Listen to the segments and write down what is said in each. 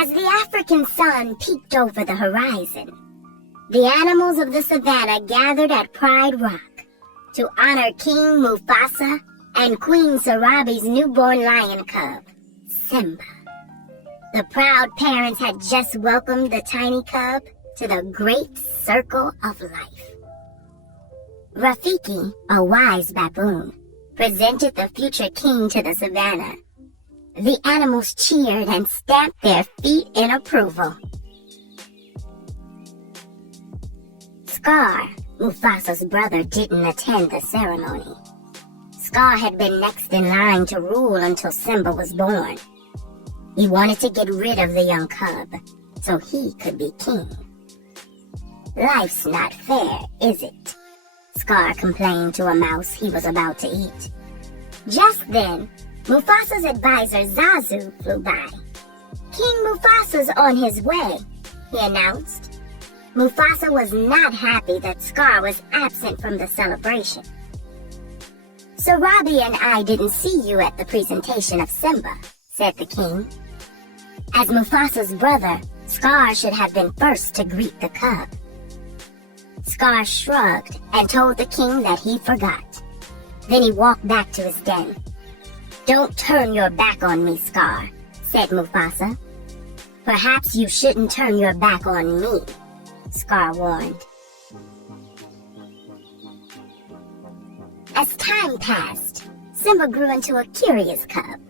As the African sun peeked over the horizon, the animals of the savannah gathered at Pride Rock to honor King Mufasa and Queen Sarabi's newborn lion cub, Simba. The proud parents had just welcomed the tiny cub to the great circle of life. Rafiki, a wise baboon, presented the future king to the savannah. The animals cheered and stamped their feet in approval. Scar, Mufasa's brother, didn't attend the ceremony. Scar had been next in line to rule until Simba was born. He wanted to get rid of the young cub so he could be king. Life's not fair, is it? Scar complained to a mouse he was about to eat. Just then, Mufasa's advisor Zazu flew by. King Mufasa's on his way, he announced. Mufasa was not happy that Scar was absent from the celebration. Sarabi and I didn't see you at the presentation of Simba, said the king. As Mufasa's brother, Scar should have been first to greet the cub. Scar shrugged and told the king that he forgot. Then he walked back to his den. Don't turn your back on me, Scar, said Mufasa. Perhaps you shouldn't turn your back on me, Scar warned. As time passed, Simba grew into a curious cub.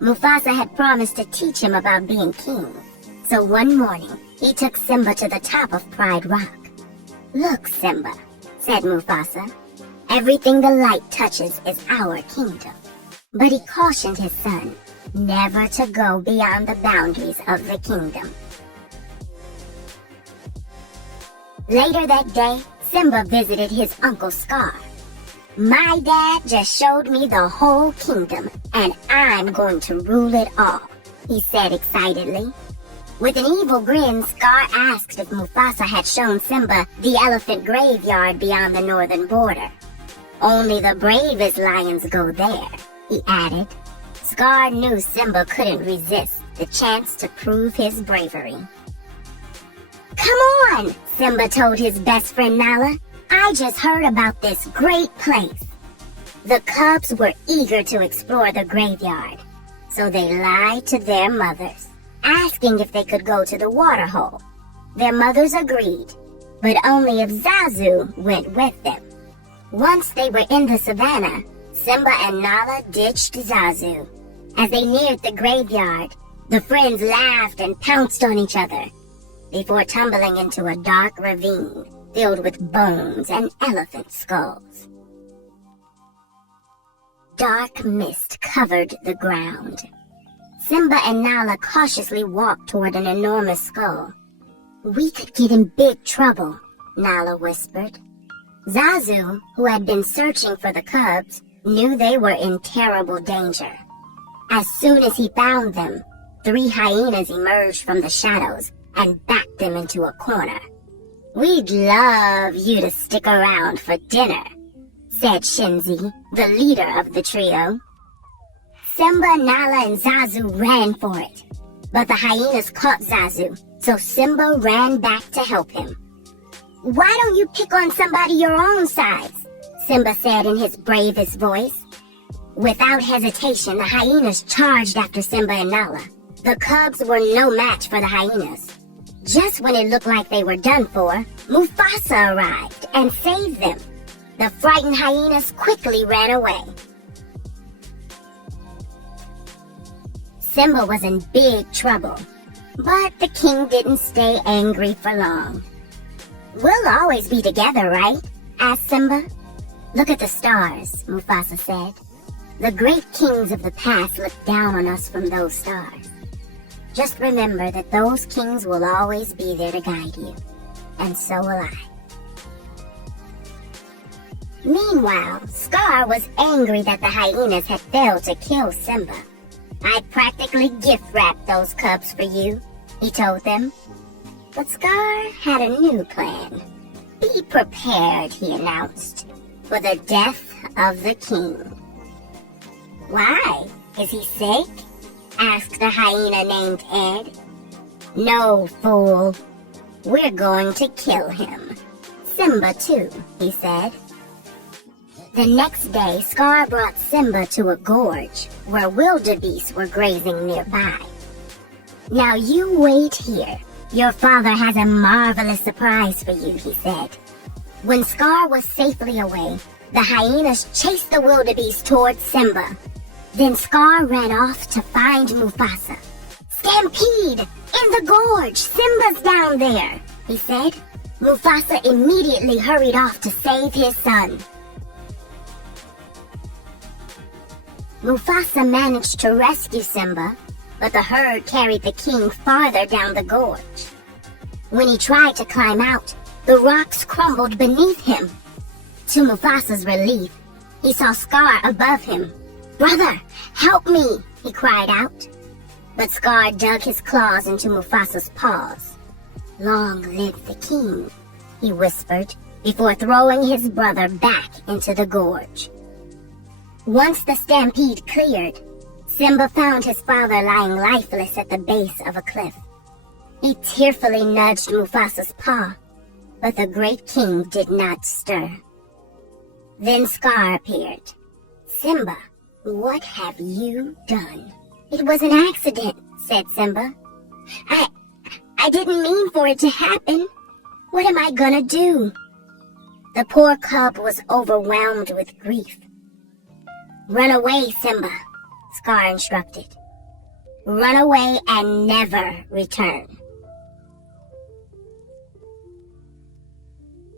Mufasa had promised to teach him about being king, so one morning he took Simba to the top of Pride Rock. Look, Simba, said Mufasa, everything the light touches is our kingdom. But he cautioned his son never to go beyond the boundaries of the kingdom. Later that day, Simba visited his Uncle Scar. My dad just showed me the whole kingdom, and I'm going to rule it all, he said excitedly. With an evil grin, Scar asked if Mufasa had shown Simba the elephant graveyard beyond the northern border. Only the bravest lions go there, he added. Scar knew Simba couldn't resist the chance to prove his bravery. Come on, Simba told his best friend Nala. I just heard about this great place. The cubs were eager to explore the graveyard, so they lied to their mothers, asking if they could go to the water hole. Their mothers agreed, but only if Zazu went with them. Once they were in the savannah, Simba and Nala ditched Zazu. As they neared the graveyard, the friends laughed and pounced on each other, before tumbling into a dark ravine filled with bones and elephant skulls. Dark mist covered the ground. Simba and Nala cautiously walked toward an enormous skull. We could get in big trouble, Nala whispered. Zazu, who had been searching for the cubs, knew they were in terrible danger. As soon as he found them, 3 hyenas emerged from the shadows and backed them into a corner. We'd love you to stick around for dinner, said Shenzi, the leader of the trio. Simba, Nala, and Zazu ran for it, but the hyenas caught Zazu, so Simba ran back to help him. Why don't you pick on somebody your own size? Simba said in his bravest voice. Without hesitation, the hyenas charged after Simba and Nala. The cubs were no match for the hyenas. Just when it looked like they were done for, Mufasa arrived and saved them. The frightened hyenas quickly ran away. Simba was in big trouble, but the king didn't stay angry for long. We'll always be together, right? Asked Simba. Look at the stars, Mufasa said. The great kings of the past looked down on us from those stars. Just remember that those kings will always be there to guide you, and so will I. Meanwhile, Scar was angry that the hyenas had failed to kill Simba. I'd practically gift-wrapped those cubs for you, he told them. But Scar had a new plan. Be prepared, he announced, for the death of the king. Why? Is he sick? Asked a hyena named Ed. "No, fool. We're going to kill him. Simba, too," he said. The next day, Scar brought Simba to a gorge where wildebeest were grazing nearby. "Now you wait here. Your father has a marvelous surprise for you," he said. When Scar was safely away, the hyenas chased the wildebeest towards Simba. Then Scar ran off to find Mufasa. "Stampede! In the gorge! Simba's down there!" he said. Mufasa immediately hurried off to save his son. Mufasa managed to rescue Simba, but the herd carried the king farther down the gorge. When he tried to climb out, the rocks crumbled beneath him. To Mufasa's relief, he saw Scar above him. "Brother, help me!" he cried out. But Scar dug his claws into Mufasa's paws. "Long live the king," he whispered, before throwing his brother back into the gorge. Once the stampede cleared, Simba found his father lying lifeless at the base of a cliff. He tearfully nudged Mufasa's paw, but the great king did not stir. Then Scar appeared. "Simba, what have you done?" "It was an accident," said Simba. I didn't mean for it to happen. What am I gonna do?" The poor cub was overwhelmed with grief. "Run away, Simba," Scar instructed. "Run away and never return."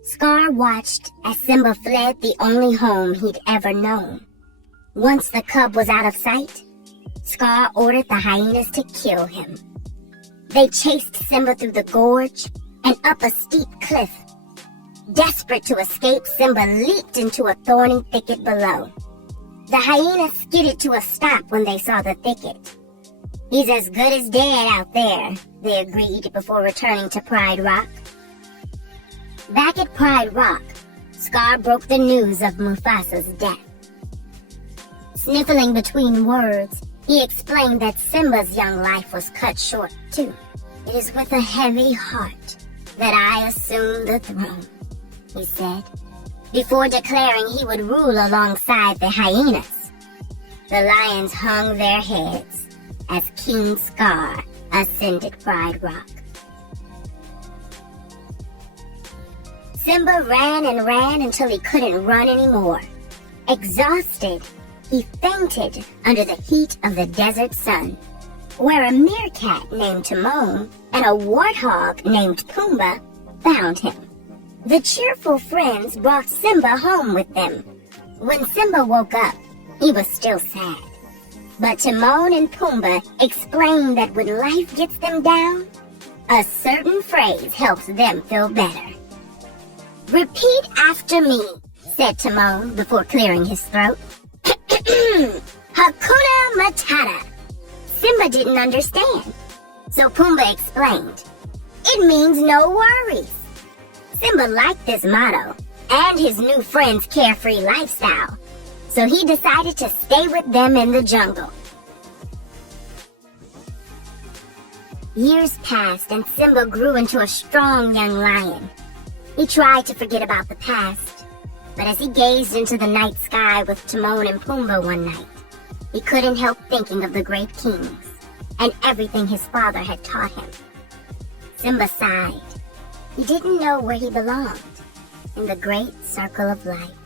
Scar watched as Simba fled the only home he'd ever known. Once the cub was out of sight, Scar ordered the hyenas to kill him. They chased Simba through the gorge and up a steep cliff. Desperate to escape, Simba leaped into a thorny thicket below. The hyenas skidded to a stop when they saw the thicket. "He's as good as dead out there," they agreed before returning to Pride Rock. Back at Pride Rock, Scar broke the news of Mufasa's death. Sniffling between words, he explained that Simba's young life was cut short, too. "It is with a heavy heart that I assume the throne," he said, before declaring he would rule alongside the hyenas. The lions hung their heads as King Scar ascended Pride Rock. Simba ran and ran until he couldn't run anymore. Exhausted, he fainted under the heat of the desert sun, where a meerkat named Timon and a warthog named Pumbaa found him. The cheerful friends brought Simba home with them. When Simba woke up, he was still sad. But Timon and Pumbaa explained that when life gets them down, a certain phrase helps them feel better. "Repeat after me," said Timon before clearing his throat. "Hakuna Matata." Simba didn't understand, so Pumbaa explained. "It means no worries." Simba liked this motto and his new friend's carefree lifestyle, so he decided to stay with them in the jungle. Years passed and Simba grew into a strong young lion. He tried to forget about the past, but as he gazed into the night sky with Timon and Pumbaa one night, he couldn't help thinking of the great kings and everything his father had taught him. Simba sighed. He didn't know where he belonged in the great circle of life.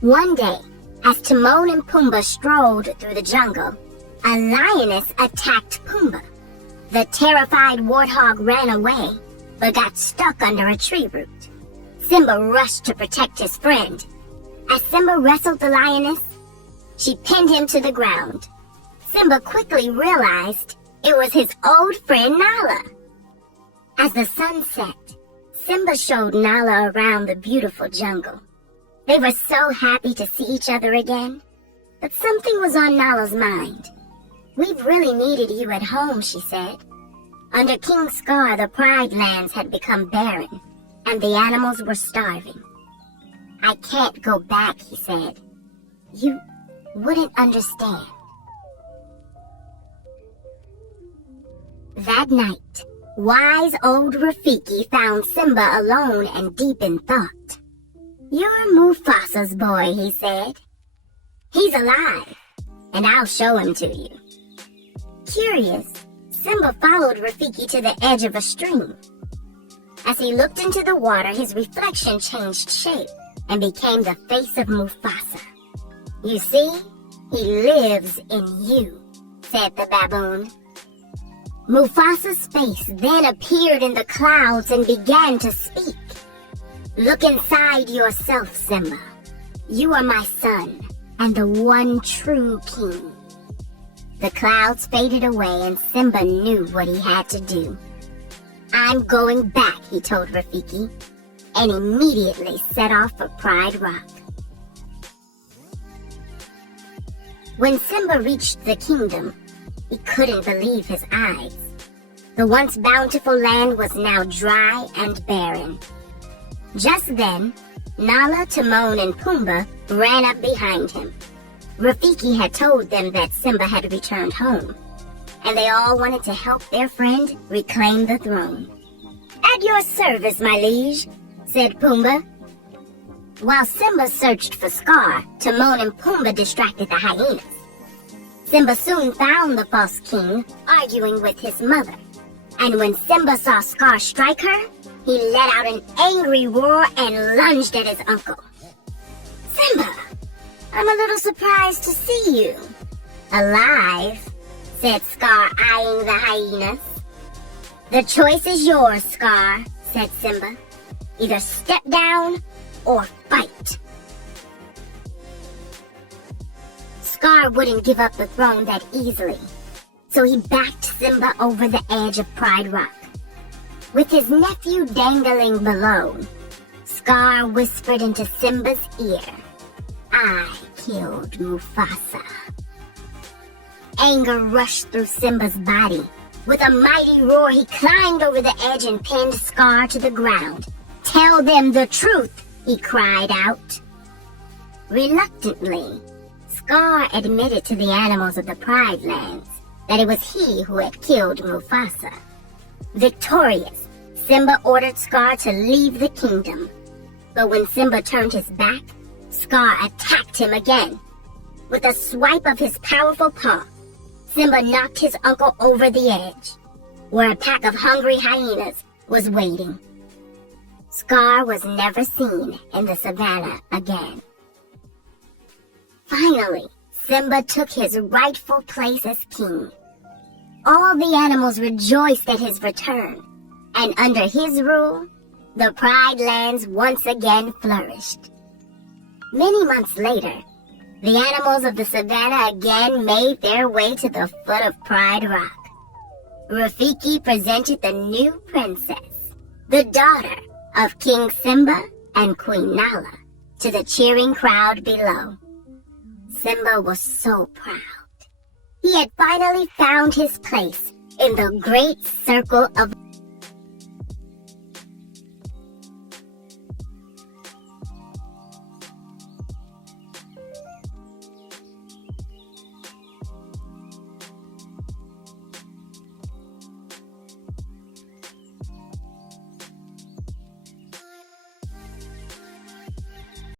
One day, as Timon and Pumbaa strolled through the jungle, a lioness attacked Pumbaa. The terrified warthog ran away, but got stuck under a tree root. Simba rushed to protect his friend. As Simba wrestled the lioness, she pinned him to the ground. Simba quickly realized it was his old friend Nala. As the sun set, Simba showed Nala around the beautiful jungle. They were so happy to see each other again, but something was on Nala's mind. "We've really needed you at home," she said. Under King Scar, the Pride Lands had become barren, and the animals were starving. "I can't go back," he said. "You wouldn't understand." That night, wise old Rafiki found Simba alone and deep in thought. "You're Mufasa's boy," he said. "He's alive, and I'll show him to you." Curious, Simba followed Rafiki to the edge of a stream. As he looked into the water, his reflection changed shape and became the face of Mufasa. "You see, he lives in you," said the baboon. Mufasa's face then appeared in the clouds and began to speak. "Look inside yourself, Simba. You are my son and the one true king." The clouds faded away and Simba knew what he had to do. "I'm going back," he told Rafiki, and immediately set off for Pride Rock. When Simba reached the kingdom, he couldn't believe his eyes. The once bountiful land was now dry and barren. Just then, Nala, Timon, and Pumbaa ran up behind him. Rafiki had told them that Simba had returned home, and they all wanted to help their friend reclaim the throne. "At your service, my liege," said Pumbaa. While Simba searched for Scar, Timon and Pumbaa distracted the hyenas. Simba soon found the false king arguing with his mother, and when Simba saw Scar strike her, he let out an angry roar and lunged at his uncle. "Simba, I'm a little surprised to see you." "Alive," said Scar, eyeing the hyenas. "The choice is yours, Scar," said Simba. "Either step down or fight." Scar wouldn't give up the throne that easily, so he backed Simba over the edge of Pride Rock. With his nephew dangling below, Scar whispered into Simba's ear, "I killed Mufasa." Anger rushed through Simba's body. With a mighty roar, he climbed over the edge and pinned Scar to the ground. "Tell them the truth," he cried out. Reluctantly, Scar admitted to the animals of the Pride Lands that it was he who had killed Mufasa. Victorious, Simba ordered Scar to leave the kingdom. But when Simba turned his back, Scar attacked him again. With a swipe of his powerful paw, Simba knocked his uncle over the edge, where a pack of hungry hyenas was waiting. Scar was never seen in the savannah again. Finally, Simba took his rightful place as king. All the animals rejoiced at his return, and under his rule, the Pride Lands once again flourished. Many months later, the animals of the savannah again made their way to the foot of Pride Rock. Rafiki presented the new princess, the daughter of King Simba and Queen Nala, to the cheering crowd below. Simba was so proud. He had finally found his place in the great circle of